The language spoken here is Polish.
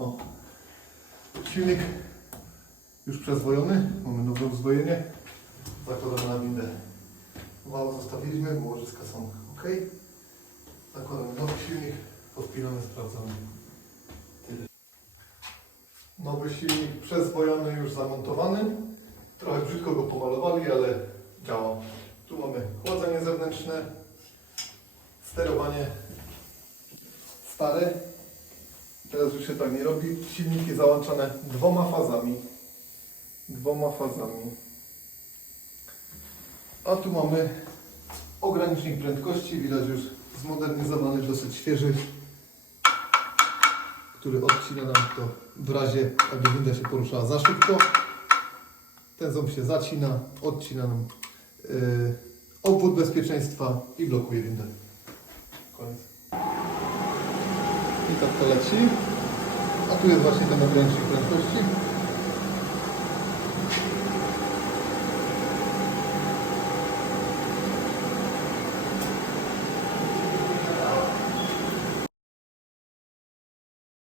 O. Silnik już przezwojony, mamy nowe uzwojenie. Zakładamy na windę. Mało zostawiliśmy, łożyska są ok. Zakładamy nowy silnik, podpinamy, sprawdzamy. Tyle. Nowy silnik przezwojony, już zamontowany. Trochę brzydko go pomalowali, ale działa. Tu mamy chłodzenie zewnętrzne, sterowanie stare. Teraz już się tak nie robi. Silniki załączane dwoma fazami. Dwoma fazami. A tu mamy ogranicznik prędkości. Widać już zmodernizowany, dosyć świeży, który odcina nam to w razie, jakby winda się poruszała za szybko. Ten ząb się zacina, odcina nam yy, obwód bezpieczeństwa i blokuje windę. Koniec. Tak to leci. A tu jest właśnie ten ogranicznik prędkości.